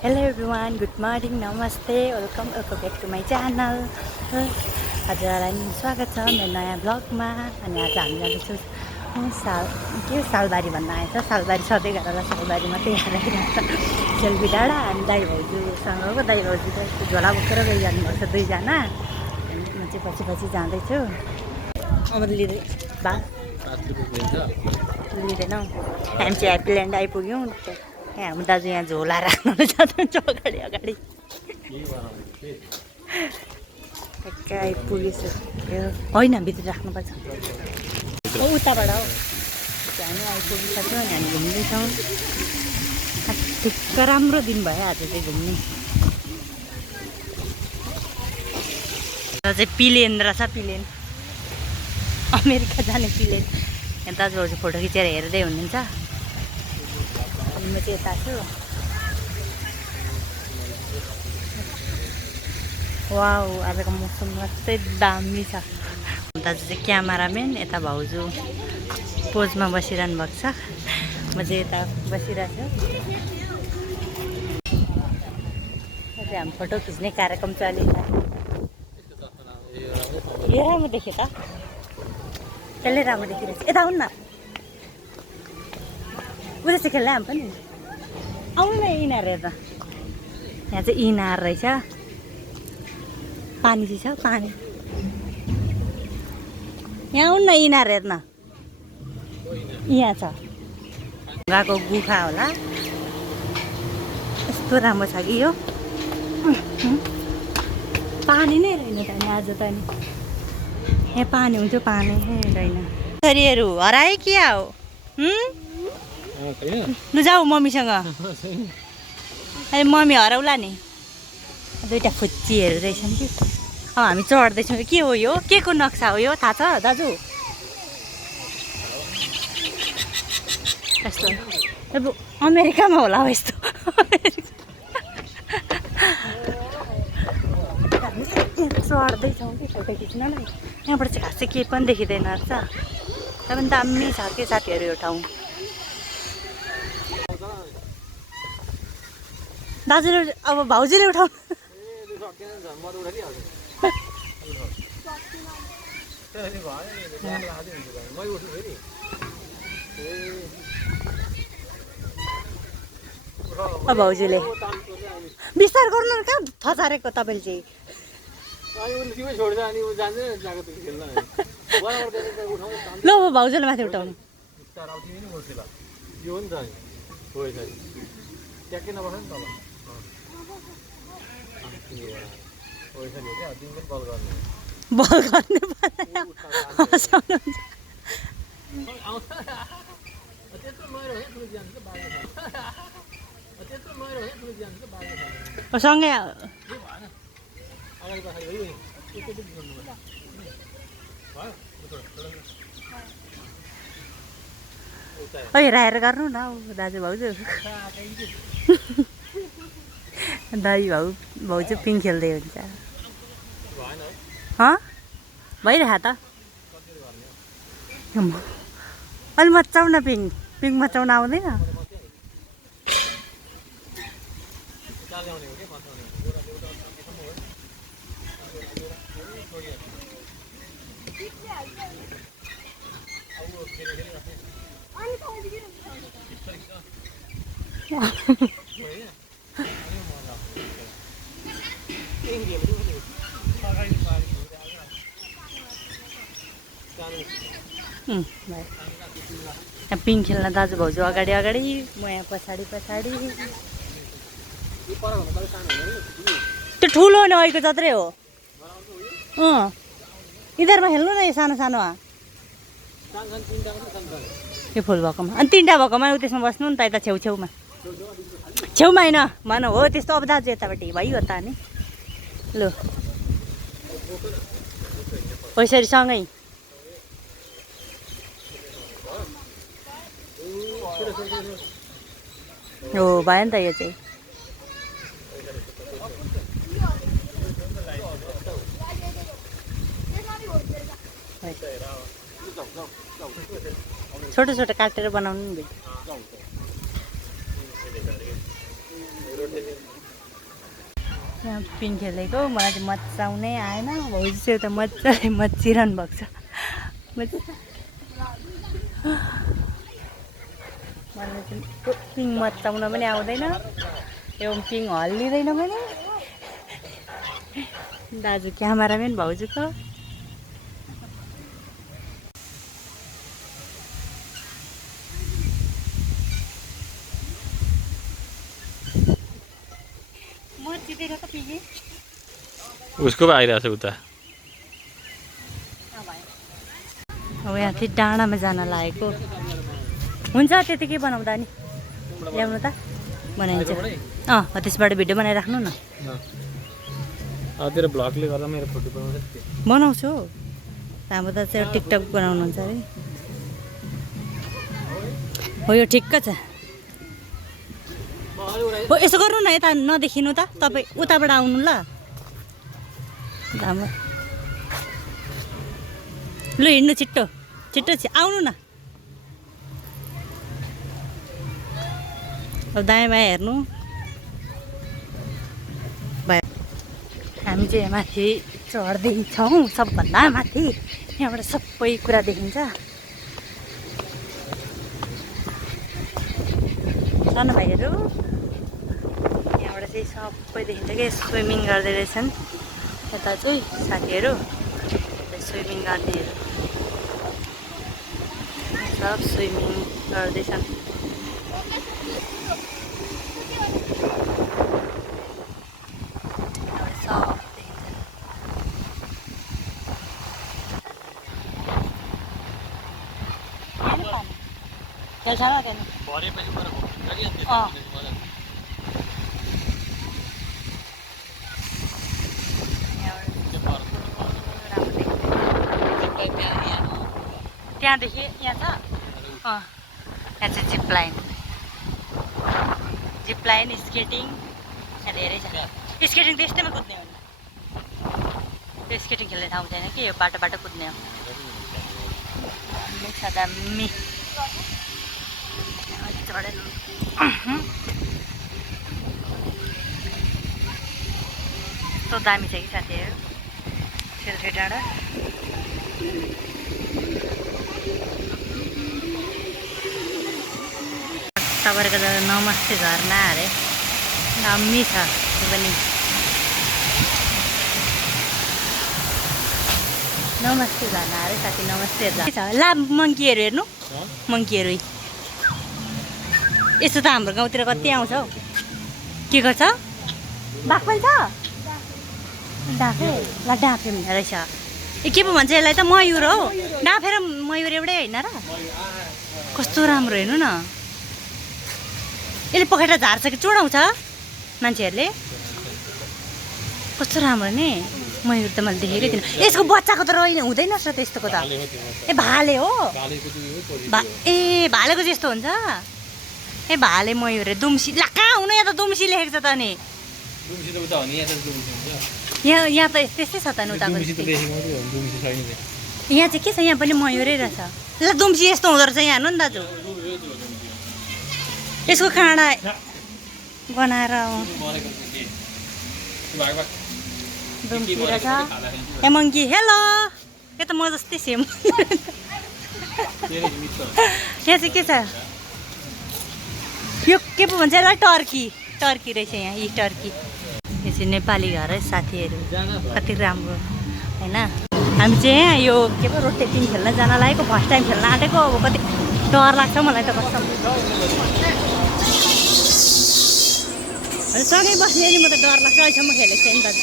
Hello everyone, good morning, नमस्ते, welcome back to my channel. हजुरलाई स्वागत छ मेरो नयाँ ब्लगमा। अनि आज हामी जाँदैछौँ सालबारी भन्न आएछ। सालबारी सधैँ गरेर सालबारी मात्रै याद आइरहेको छ। सेल्फी डाँडा अनि दाइ भाउजूसँगको दाइ भाउजू त झोला बोकेर गइजानुभएको छ दुईजना। अनि म चाहिँ पछि पछि जाँदैछु। अब लिँदैन हौ। हामी चाहिँ ह्याप्पील्यान्ड आइपुग्यौँ। यहाँ हाम्रो दाजु यहाँ झोला राख्नु जानुहुन्छ अगाडि अगाडि। ठ्याक्कै आइपुगेछु। होइन, भित्र राख्नुपर्छ। उताबाट हो। हामी आइपुगिसक्यौँ अनि हामी घुम्दैछौँ। ठिक्क राम्रो दिन भयो आज चाहिँ घुम्ने। चाहिँ प्लेन रहेछ, प्लेन अमेरिका जाने प्लेन। यहाँ दाजुभाउजू फोटो खिचेर हेर्दै हुनुहुन्छ। अनि म चाहिँ यता छु। वाउ, आजको मौसम मात्रै दामी छ। दाजु चाहिँ क्यामेराम्यान, यता भाउजू पोजमा बसिरहनु भएको छ। म चाहिँ यता बसिरहेको छु। हामी फोटो खिच्ने कार्यक्रम चलिन्छ। यो राम्रो देखेँ त, त्यसले राम्रो देखिरहेको छ। यता आउनु न, उता चाहिँ खेल्दा हामी पनि आउनु न। इनार हेर्दा यहाँ चाहिँ इनार रहेछ। पानी चाहिँ छ, पानी। यहाँ आउनु न, इनार हेर्न। यहाँ छ ढुङ्गाको गुफा होला। यस्तो राम्रो छ कि यो। पानी नै रहेन त नि आज त नि। यहाँ पानी हुन्थ्यो, पानी नै रहेन। छोरीहरू हराए क्या हो? लु जाऊ मम्मीसँग। अहिले मम्मी हराउला नि। दुइटा फुच्चीहरू रहेछन् कि। अब हामी चढ्दैछौँ। के हो यो? के को नक्सा हो यो? थाहा छ दाजु? यस्तो अब अमेरिकामा होला हो यस्तो। चढ्दैछौँ कि फोटो खिच्नलाई। यहाँबाट चाहिँ खासै केही पनि देखिँदैन रहेछ। तर पनि दामी छ के साथीहरू यो ठाउँ। दाजुले अब भाउजूले उठाउनु। अब भाउजूले बिस्तार गर्नु न, कहाँ थचारेको तपाईँले चाहिँ। ल अब भाउजूले माथि उठाउनु। बल गर्ने सँगै हेराएर गर्नु न दाजु भाउजू। दाई भाउजू पिङ खेल्दै हुन्छ। भइरह त अलि मचाउन। पिङ मचाउन आउँदैन। यहाँ पिङ खेल्न दाजु भाउजू अगाडि अगाडि, म यहाँ पछाडि पछाडि। त्यो ठुलो हो नि, अहिलेको जत्रै हो। यिनीहरूमा खेल्नु न, यो सानो सानो। यो फुल भएकोमा अनि तिनवटा भएकोमा त्यसमा बस्नु नि त। यता छेउछेउमा होइन भन हो त्यस्तो। अब दाजु यतापट्टि भइयो त नि। लु पैसरी सँगै। हो भयो नि त यो चाहिँ। छोटो छोटो काटेर बनाउनु नि। यहाँ पिङ खेलेको मलाई चाहिँ मचाउनै आएन भाउजू चाहिँ त मजाले मचिरहनु भएको छ मलाई चाहिँ पिङ मचाउन पनि आउँदैन यो पिङ हल्लिँदैन पनि दाजु क्यामेराम्यान भाउजूको उसको पो आइरहेको छ उता अब यहाँ चाहिँ डाँडामा जान लागेको हुन्छ त्यतिकै बनाउँदा नि ल्याउनु त बनाइन्छ त्यसबाट भिडियो बनाइराख्नु न तेरो ब्लगले गर्दा मेरो फोटो बनाउँछु हाम्रो त चाहिँ टिकटक बनाउनुहुन्छ अरे हो यो ठिक्क छ हो यसो गर्नु न यता नदेखिनु त तपाईँ उताबाट आउनु ल हाम्रो लु हिँड्नु छिट्टो छिट्टो आउनु न अब दायाँ बायाँ हेर्नु भयो हामी चाहिँ माथि चढ्दैछौँ सबभन्दा माथि यहाँबाट सबै कुरा देखिन्छ सानो भाइहरू यहाँबाट चाहिँ सबै देखिन्छ कि स्विमिङ गर्दै रहेछन् यता चाहिँ साथीहरू स्विमिङ गर्नेहरू सब स्विमिङ गर्दैछन् त्यहाँदेखि यहाँ छ यहाँ चाहिँ जिप लाइन स्केटिङ यहाँ धेरै छ स्केटिङ त यस्तैमा कुद्ने हो त्यो स्केटिङ खेल्ने ठाउँ छैन कि यो बाटो बाटो कुद्ने हो दामी छ दामी चढेर कस्तो दामी छ कि साथीहरू सेल्फी डाँडा तपाईँहरूको त नमस्ते झरना अरे दामी छ त्यो पनि नमस्ते झरना अरे साथी नमस्ते के छ ला मङ्कीहरू हेर्नु मङ्कीहरू यस्तो त हाम्रो गाउँतिर कति आउँछ हौ के गर्छ बाघ पनि छ डाँफे ला डाँफे हुँदो रहेछ ए के पो भन्छ यसलाई त मयूर हौ डाँफे र मयूर एउटै होइन र कस्तो राम्रो हेर्नु न यसले पखेटा झार्छ कि चुडाउँछ मान्छेहरूले कस्तो राम्रो नि मयूर त मैले देखेकै थिइनँ यसको बच्चाको त हुँदैन रहेछ त यस्तोको त ए भाले हो ए भालेको जस्तो हुन्छ ए भाले मयूर दुम्सी ला कहाँ हुनु यहाँ त दुम्सी लेखेको छ त नि यहाँ त त्यस्तै छ त नि उताको यहाँ चाहिँ के छ यहाँ पनि मयूरै रहेछ ल दुम्सी यस्तो हुँदो रहेछ यहाँ हेर्नु नि दाजु यसको काँडा बनाएर दुम्सी रहेछ ए मङ्की हेलो यो त म जस्तै सेम यहाँ चाहिँ के छ यो के पो भन्छ यसलाई टर्की टर्की रहेछ यहाँ यी टर्की यो चाहिँ नेपाली घर है साथीहरू कति राम्रो होइन हामी चाहिँ यो के पो रोटेटिङ खेल्न जान लागेको फर्स्ट टाइम खेल्न आँटेको अब कति डर लाग्छ मलाई त कस्तो सँगै बस्ने नि म त डर लाग्छ अहिलेसम्म खेलेको छैन दाजु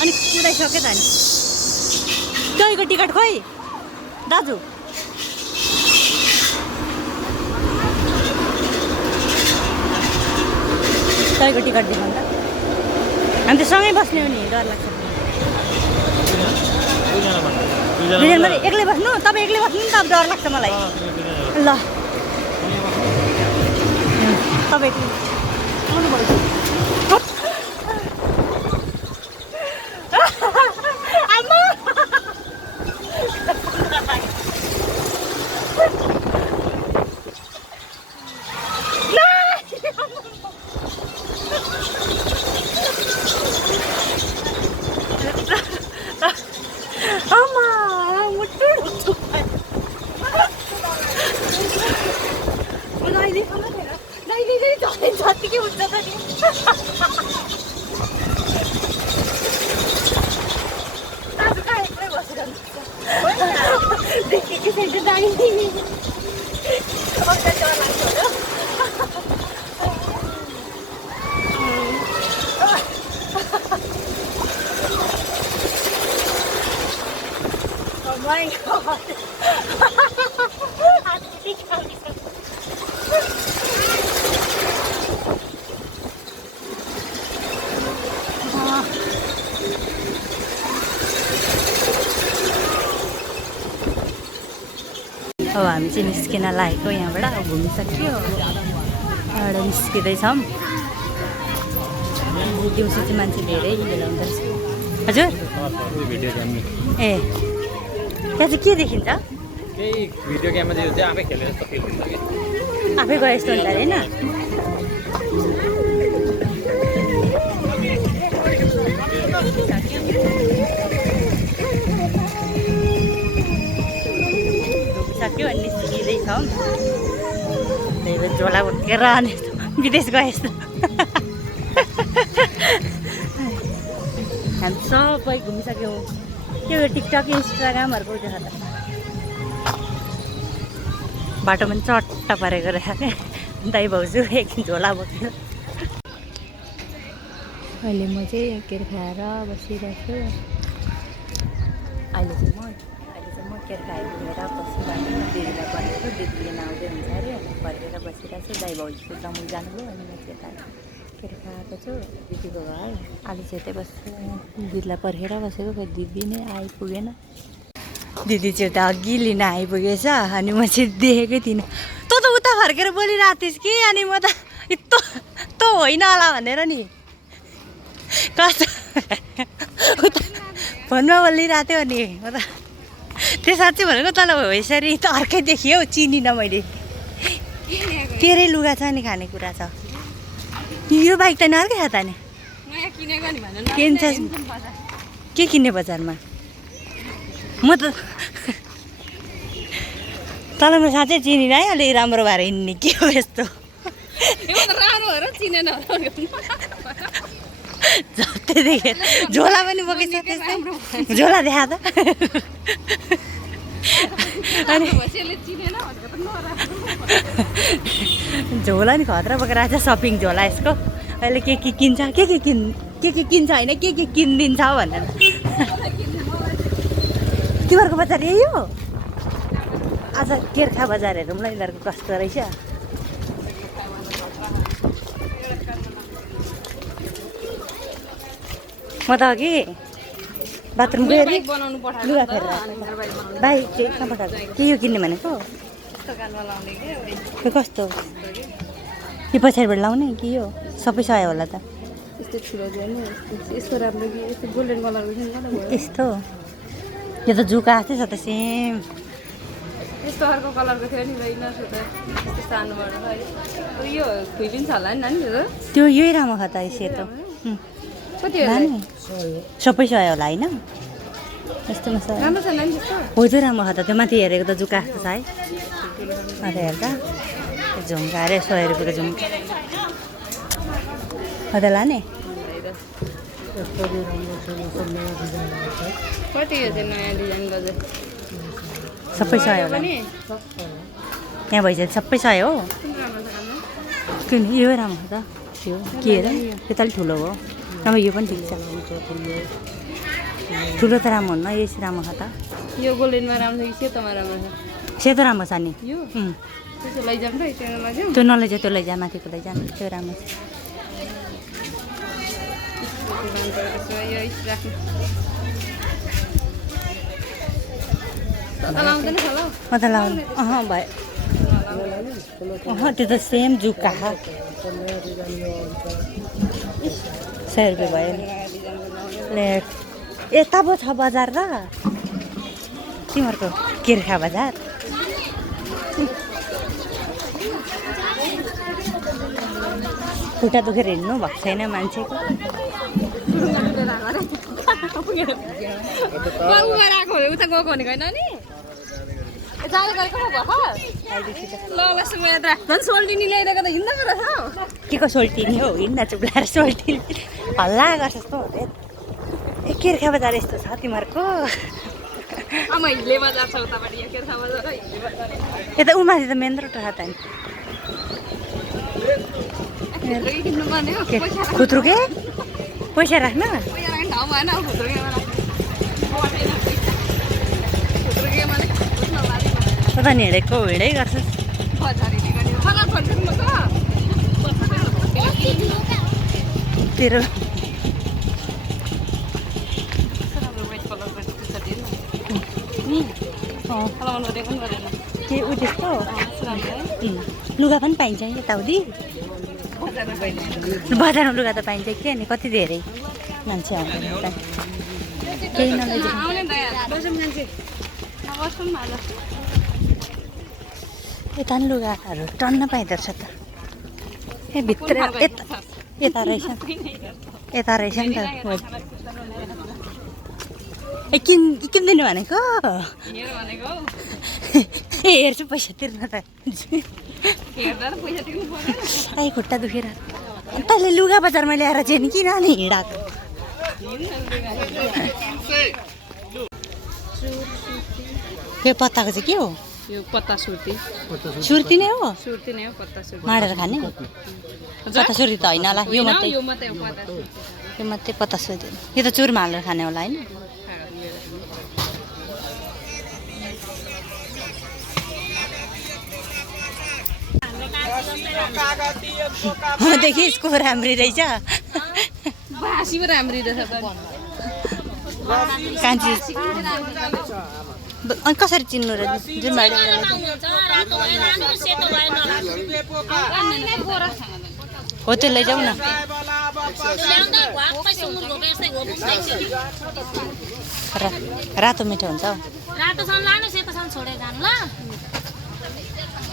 अनि कुदाइसक्यो त नि टोयको टिकट खोइ दाजु टोयको टिकट देखाउनु त हामी त सँगै बस्ने हो नि डर लाग्छ दुईजना एक्लै बस्नु तपाईँ एक्लै बस्नु नि त अब डर लाग्छ मलाई ल तपाईँ आउनुभयो हुन्छ त नि आज कहाँ एक्लै बसिरहनु देखेको छैन दामी अब चाहिँ डर लाग्छ हो my god. अब हामी चाहिँ निस्किन लागेको यहाँबाट अब घुमिसक्यो यहाँबाट निस्किँदैछौँ दिउँसो चाहिँ मान्छे धेरै भेला हुँदो रहेछ हजुर ए त्यहाँ चाहिँ के देखिन्छ केही भिडियो गेममा चाहिँ आफै खेले जस्तो फिल हुन्छ कि आफै गए जस्तो हुन्छ अरे होइन सक्यो अनि निस्किँदैछौँ झोला भुटेर अनि विदेश गए जस्तो हामी सबै घुमिसक्यौँ त्यो टिकटक इन्स्टाग्रामहरूको देखा त बाटोमा पनि चट्ट परेको रहेछ क्या दाइ भाउजू एकदिन झोला बोकेर अहिले म चाहिँ केर खाएर बसिरहेको छु अहिले चाहिँ म केर खाएर घुमेर बसिरहेको दिदीलाई भनेको दिदीले नआउँदै हुन्छ अरे अनि फर्केर बसिरहेको छु दाइ भाउजूको जमुई जानुभयो अनि म चाहिँ यता केर खाएको छु दिदीको घर अहिले चाहिँ यतै बस्छु दिदीलाई पर्खेर बसेको खोइ दिदी नै आइपुगेन दिदी चाहिँ उता अघि लिन आइपुगेछ अनि म चाहिँ देखेकै थिइनँ तँ त उता फर्केर बोलिरहेको थिइस् कि अनि म त तँ होइन होला भनेर नि कस्तो उता फोनमा बोलिरहेको थियो नि म त त्यो साँच्चै भनेको तल यसरी त अर्कै देखियो चिनिनँ मैले तेरै लुगा छ नि खानेकुरा छ यो बाइक त नि अर्कै छ त नि किन्छ के किन्ने बजारमा म त तल म साँच्चै चिनिनँ है अलिक राम्रो भएर हिँड्ने के हो यस्तो झट्टै देखेँ झोला पनि बोकेछ त्यस्तै झोला देखा त अनि झोला नि खतरा बोकेर आएको छ सपिङ झोला यसको अहिले के किन्छ के किन्छ होइन के किनिदिन्छ भनेर तिमीहरूको बजार यही हो आज केर्खा बजार हेरौँ ल यिनीहरूको कस्तो रहेछ म त अघि बाथरुम गयो अरे लुगा फेरेर भाइ चाहिँ कहाँ पठाएको के यो किन्ने भनेको त्यो कस्तो यो पछाडिबाट लाउने कि यो सबै सहाय होला त यस्तो यो त जुका आएको छ त सेम यस्तो अर्को कलरको थियो नि सानोबाट यो खुइलिन्छ होला नि नानी त्यो यही राम्रो छ त सेतो कति सबै सहाय होला होइन यस्तोमा छ राम्रो छ नानी त्यस्तो हो त्यो राम्रो छ त त्यो माथि हेरेको त जुका जस्तो छ है माथि हेर्दा झुम्का अरे 100 रुपियाँको झुम्का अझ लाने कति हो चाहिँ नयाँ डिजाइन गजर सबै सहाय होला यहाँ भइसक्यो सबै सहाय हो किन यो राम्रो छ त त्यो के हेर त्यो त अलिक ठुलो हो नभए यो पनि ठिक छ ठुलो त राम्रो हुन्न यस राम्रो छ त यो गोल्डनमा राम्रो छ कि सेतोमा राम्रो छ सेतो राम्रो छ नि यो त्यसो लैजाउँ र त्यो लैजाउँ त्यो नलैजा त्यो लैजा माथिको लैजा त्यो राम्रो छ यो राख्नु लाउँदैन होला म त लाउनु भयो त्यो त सेम जुका 100 रुपियाँ भयो नि प्लेट यता पो छ बजार र तिमीहरूको केर्खा बजार खुट्टा दुखेर हिँड्नु भएको छैन मान्छेको उता गएको भनेको होइन नि जाने गरेको पो भर्खर ल ल सुमेर त झन् सोल्टिनी ल्याइरहेको त हिँड्न पो रहेछ हौ के को सोल्टिनी हौ हिँड्न चुप्लाएर सोल्टिनी हल्ला गर्छ जस्तो ए केर्खा बजार यस्तो छ तिमीहरूको आमा हिले बजार छ उतापट्टि यहाँ केर्खा बजार र हिले बजार यता उमाथि त मेन रोड छ त नि किन्नु पर्ने हो खुत्रो के पैसा राख्न पैसा राख्ने ठाउँ भएन हौ खुत्रुकेमा नै पता नि हिँडेको हिँडै गर्छ तेरो के उ त्यस्तो लुगा पनि पाइन्छ यताउति बजारमा लुगा त पाइन्छ के अनि कति धेरै मान्छे आउँदैन केही नलैजाउँ यता नि लुगाहरू टन्न पाइँदो रहेछ त ए भित्र यता रहेछ यता रहेछ नि त ए किन्दिनु भनेको ए हेर्छु पैसा तिर्न त आई खुट्टा दुखेर तैँले लुगा बजारमा ल्याएर चाहिँ नि किन नि हिँडाएको यो पत्ताको चाहिँ के हो यो पत्ता सुर्ती सुर्ती नै हो सुर्ती नै हो पत्ता सुर्ती माडेर खाने पत्ता सुर्ती त होइन होला यो मात्रै यो मात्रै हो पत्ता सुर्ती यो मात्रै पत्ता सुर्ती यो त चुरमा हालेर खाने होला होइन देखि यसको राम्री रहेछ बासी पो राम्री रहेछ कान्छी अनि कसरी चिन्नु र जुन हो त्यो लैजाऊ न रातो मिठो हुन्छ हौ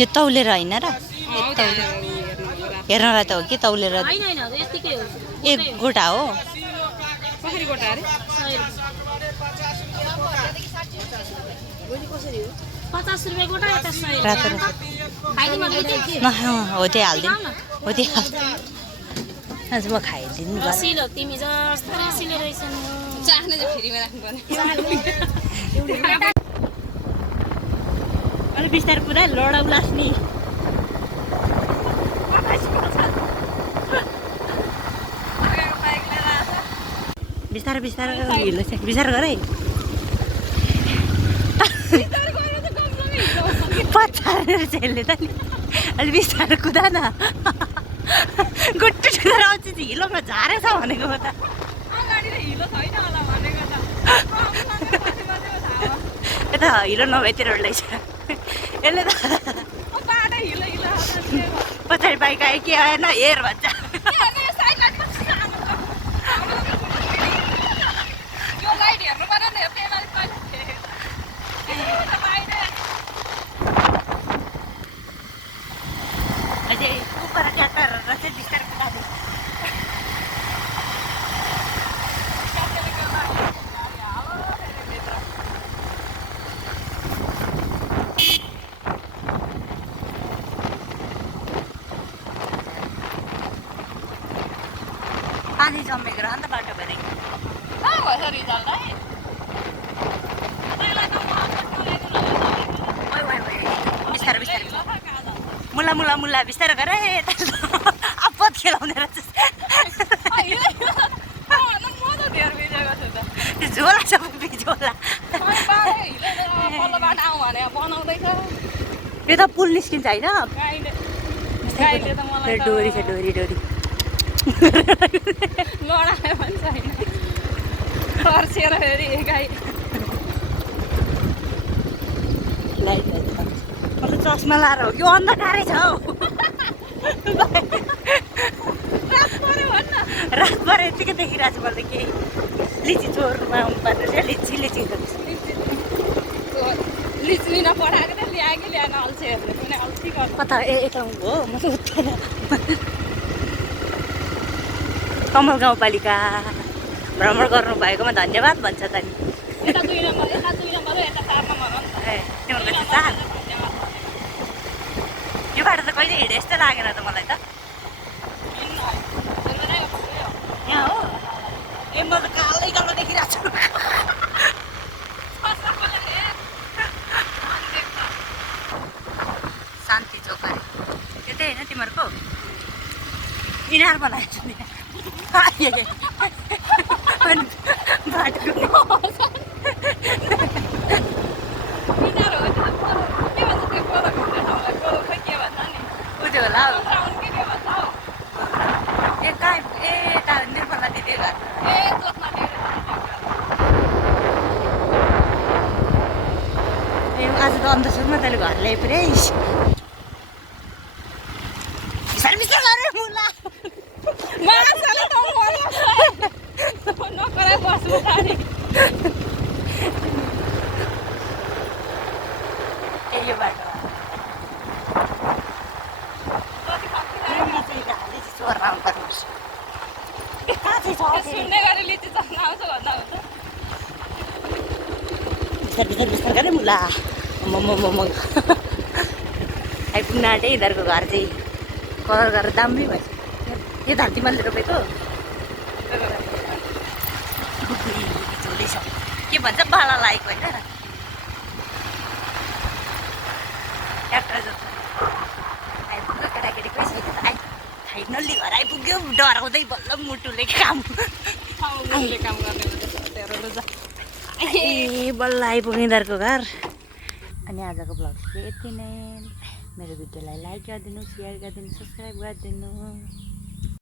यो तौलेर होइन र हेर्नलाई त हो कि तौलेर एक गोटा हो कसरी गोटा अरे 50 रुपियाँ गोटा यता 100 रातो हो त्यो हालिदिनु हो त्यो आज म खाइदिनु रसिलो तिमी जस्तो रसिलो रहेछन् चाख्ने चाहिँ फ्रीमा राख्नुपर्ने अनि बिस्तारै पुरा लडाउलास् नि बिस्तारै बिस्तारै हिलो चाहिँ बिस्तारै गर है पछारेर चाहिँ यसले त नि अलिक बिस्तारै कुदा न गुट्टु ठुलो आउँछ हिलोमा झारेछ भनेको म त यता हिलो नभएतिर रहेछ यसले त पछाडि बाइक आयो के आएन हेर भन्छ पानी जमेको रह नि त बाटोभरि बिस्तारै बिस्तारै मुला मुला मुला बिस्तारै गर आपत खेलाउने रहेछ झोला छ झोला यो त पुल निस्किन्छ होइन डोरी छ डोरी डोरी लडायो भन्छ होइन तर्सेर फेरि गाई लाइट मतलब चस्मा लाएर हो कि अन्धकारै छ हौ रात पऱ्यो यत्तिकै देखिरहेको छु मैले त केही लिची चोरमा आउनुपर्ने रहेछ लिची लिची लिच लिन पठाएको त ल्यायो कि ल्याएन अल्छी हेर्नु कुनै अल्छी गर्नु कता यता हो म त उत्तर कमल गाउँपालिका भ्रमण गर्नुभएकोमा धन्यवाद भन्छ त नि यता 2 नम्बर यता ए तिमीहरूको चाहिँ 4 यो बाटो त कहिले हिँडे जस्तो लागेन त मलाई त यहाँ हो ए म त कालै कालो देखिरहेको छु शान्ति चोक अरे त्यो त्यही होइन तिमीहरूको इनार बनाएको छु नि उयो होला हौ ए कहाँ ए निर्मला दिदी घर ए आज त अन्धसम्म तैँले घर ल्याइ पुरै सर्भिस गरे मुला ए यो बाटो चोर्न आउनुपर्छ कहाँ चाहिँ छ बिस्तार बिस्तार गरे मुला म आइपुग्न आँटे यिनीहरूको घर चाहिँ कलर गरेर दामी भएछ यो धरती मन्दिर रोपेको झुलेछ के भन्छ बाला लागेको होइन ट्र्याक्टर जोत्छ आइपुग्यो केटाकेटी कोही छैन त फाइनल्ली घर आइपुग्यो डराउँदै बल्ल मुटुले काम ए बल्ल आइपुग्यो यिनीहरूको घर अनि आजको ब्लग चाहिँ यति नै मेरो भिडियोलाई लाइक गरिदिनु सेयर गरिदिनु सब्सक्राइब गरिदिनु